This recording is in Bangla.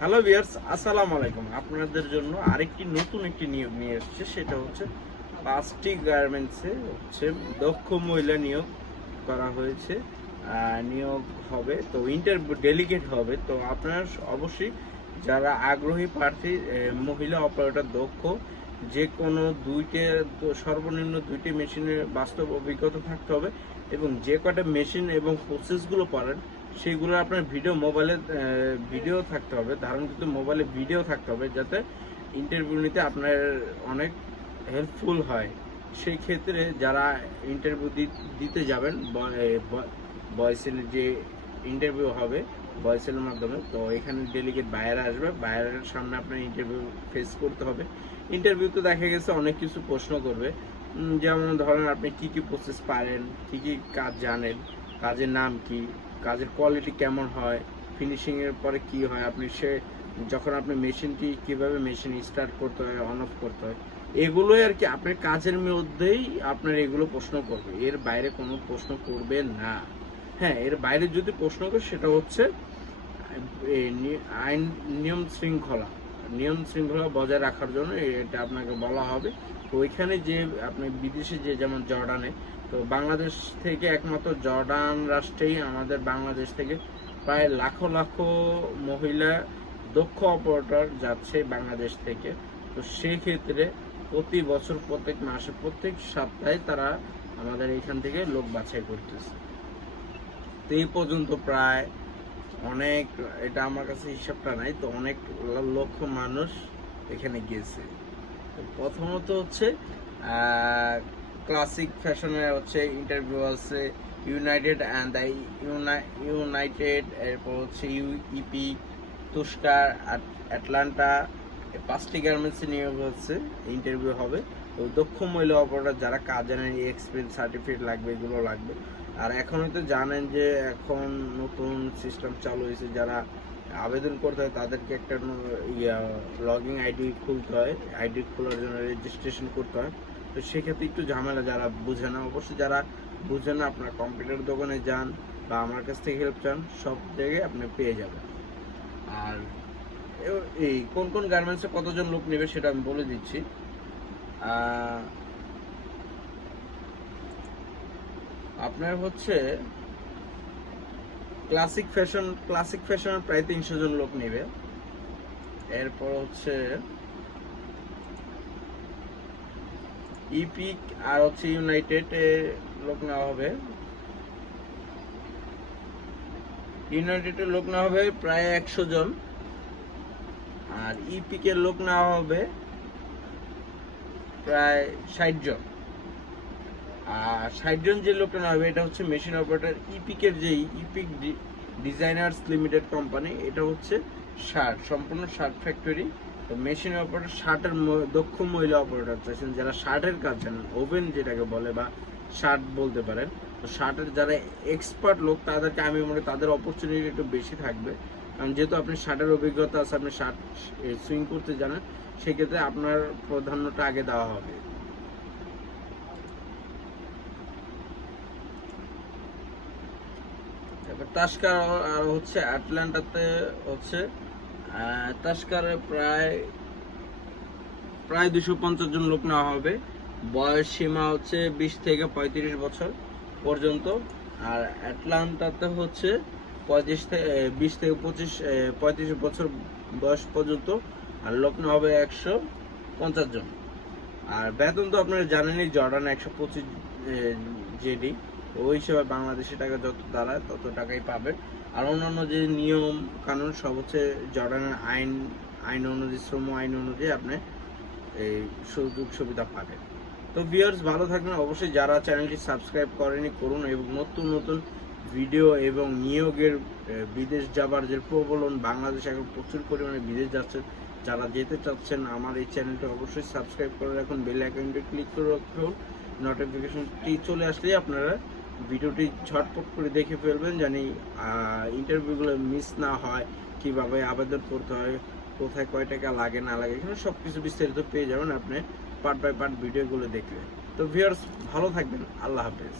হ্যালো ভিউয়ার্স, আসসালামু আলাইকুম। আপনাদের জন্য আরেকটি নতুন একটি নিয়োগ নিয়ে এসেছে, সেটা হচ্ছে প্লাস্টিক গার্মেন্টসে দক্ষ মহিলা নিয়োগ করা হয়েছে। নিয়োগ হবে, তো ইন্টারভিউ ডেলিগেট হবে। তো আপনারা অবশ্যই যারা আগ্রহী প্রার্থী, মহিলা অপারেটর দক্ষ, যে কোনো সর্বনিম্ন দুইটি মেশিনের বাস্তব অভিজ্ঞতা থাকতে হবে এবং যে কটা মেশিন এবং প্রসেসগুলো পারেন সেইগুলো আপনার মোবাইলে ভিডিও থাকতে হবে, ধারণকৃত মোবাইলে ভিডিও থাকতে হবে, যাতে ইন্টারভিউ নিতে আপনার অনেক হেল্পফুল হয়। সেই ক্ষেত্রে যারা ইন্টারভিউ দিতে যাবেন, বয়েসের যে ইন্টারভিউ হবে বয়েসের মাধ্যমে, তো এখানে ডেলিগেট বাইরে আসবে, বাইরের সামনে আপনার ইন্টারভিউ ফেস করতে হবে। ইন্টারভিউতে দেখা গেছে অনেক কিছু প্রশ্ন করবে, যেমন ধরেন আপনি কি কি প্রসেস পারেন, কি কি কাজ জানেন, কাজের নাম কি, কাজের কোয়ালিটি কেমন হয়, ফিনিশিংয়ের পরে কি হয়, যখন আপনি মেশিনটি কিভাবে মেশিন স্টার্ট করতে হয়, অন অফ করতে হয়, এগুলোই আর কি আপনার কাজের মধ্যেই আপনার এগুলো প্রশ্ন করবে। এর বাইরে কোনো প্রশ্ন করবে না। হ্যাঁ, এর বাইরে যদি প্রশ্ন করে সেটা হচ্ছে আইন নিয়ম শৃঙ্খলা বজায় রাখার জন্য এটা আপনাকে বলা হবে। তো ওইখানে যে আপনি বিদেশে যেমন জর্ডানে, তো বাংলাদেশ থেকে একমাত্র জর্ডান রাষ্ট্রেই আমাদের বাংলাদেশ থেকে প্রায় লাখো লাখো মহিলা দক্ষ অপারেটর যাচ্ছে বাংলাদেশ থেকে। তো সেই ক্ষেত্রে প্রতি বছর, প্রত্যেক মাসে, প্রত্যেক সপ্তাহে তারা আমাদের এখান থেকে লোক বাছাই করতেছে। তো এই পর্যন্ত প্রায় অনেক, এটা আমার কাছে হিসাবটা নাই, তো অনেক লক্ষ মানুষ এখানে গিয়েছে। প্রথমত হচ্ছে ক্লাসিক ফ্যাশনের ইন্টারভিউ আছে, ইউনাইটেড, এরপর হচ্ছে ইউইপি, তুস্কার, অ্যাটলান্টা, পাঁচটি গার্মেন্টসে নিয়োগ হচ্ছে, ইন্টারভিউ হবে। তো দক্ষ মহিলা অপারেটর যারা কাজ জানেন, এক্সপিরিয়েন্স সার্টিফিকেট লাগবে, এগুলো লাগবে। আর এখন তো জানেন যে এখন নতুন সিস্টেম চালু হয়েছে, যারা আবেদন করতে হয় তাদেরকে একটা লগইন আইডি খুলতে হয়, আইডি খোলার জন্য রেজিস্ট্রেশন করতে হয়। তো সেক্ষেত্রে একটু ঝামেলা, যারা বুঝে না, অবশ্যই যারা বুঝে না আপনার কম্পিউটার দোকানে যান বা আমার কাছ থেকে হেল্প চান, সব জায়গায় আপনি পেয়ে যাবেন। আর এই কোন কোন গার্মেন্টসে কতজন লোক নেবে সেটা আমি বলে দিচ্ছি। আপনার হচ্ছে ক্লাসিক ফ্যাশনের প্রায় 300 জন লোক নেবে। এরপর হচ্ছে ইপিক আর ইউনাইটেড এর লোক নেওয়া হবে। ইউনাইটেডের লোক নেওয়া হবে প্রায় 100 জন, আর ইপিক এর লোক নেওয়া হবে প্রায় 60 জন। আর 60 জন যে লোকটা নেওয়া হবে এটা হচ্ছে মেশিন অপারেটর। ইপিকের যে ইপিক ডিজাইনার্স লিমিটেড কোম্পানি, এটা হচ্ছে সম্পূর্ণ শার্ট ফ্যাক্টরি। তো মেশিন অপারেটর, শার্টের দক্ষ মহিলা অপারেটর চাইছেন যারা শার্টের কাজ জানেন, ওভেন যেটাকে বলে বা শার্ট বলতে পারেন। তো শার্টের যারা এক্সপার্ট লোক তাদেরকে আমি মনে করি তাদের অপরচুনিটি একটু বেশি থাকবে, কারণ যেহেতু আপনি শার্টের অভিজ্ঞতা আছে, আপনি শার্ট সুইং করতে জানেন, সেক্ষেত্রে আপনার প্রাধান্যটা আগে দেওয়া হবে। টাস্কার আর হচ্ছে অ্যাটলান্টাতে হচ্ছে টাস্কারে প্রায় 250 জন লোক নেওয়া হবে। বয়স সীমা হচ্ছে 20 থেকে 35 বছর পর্যন্ত। আর অ্যাটলান্টাতে হচ্ছে 20 থেকে 35 বছর বয়স পর্যন্ত। আর লোক নেওয়া হবে 150 জন। আর বেতন তো আপনারা জানেনই, জর্ডান 125 জেডি, ওই হিসেবে বাংলাদেশি টাকা যত দাঁড়ায় তত টাকাই পাবেন। আর অন্যান্য যে নিয়ম কানুন সব হচ্ছে জর্ডানের আইন অনুযায়ী, শ্রম আইন অনুযায়ী আপনি এই সুযোগ সুবিধা পাবেন। তো ভিউয়ার্স, ভালো থাকবেন। অবশ্যই যারা চ্যানেলটি সাবস্ক্রাইব করেনি করুন, এবং নতুন নতুন ভিডিও এবং নিয়োগের বিদেশ যাবার যে প্রবলন, বাংলাদেশ এখন প্রচুর পরিমাণে বিদেশ যাচ্ছে, যারা যেতে চাচ্ছেন আমার এই চ্যানেলটি অবশ্যই সাবস্ক্রাইব করে রাখুন, বেল আইকনটি ক্লিক করে রাখুন, নোটিফিকেশনটি চলে আসলেই আপনারা ভিডিওটি ঝটপট করে দেখে ফেলবেন, জানি ইন্টারভিউগুলো মিস না হয়, কিভাবে আবেদন করতে হয়, কোথায় কয় টাকা লাগে না লাগে, এখানে সব কিছু বিস্তারিত পেয়ে যাবেন আপনি পার্ট বাই পার্ট ভিডিওগুলো দেখলে। তো ভিউয়ার্স, ভালো থাকবেন, আল্লাহ হাফেজ।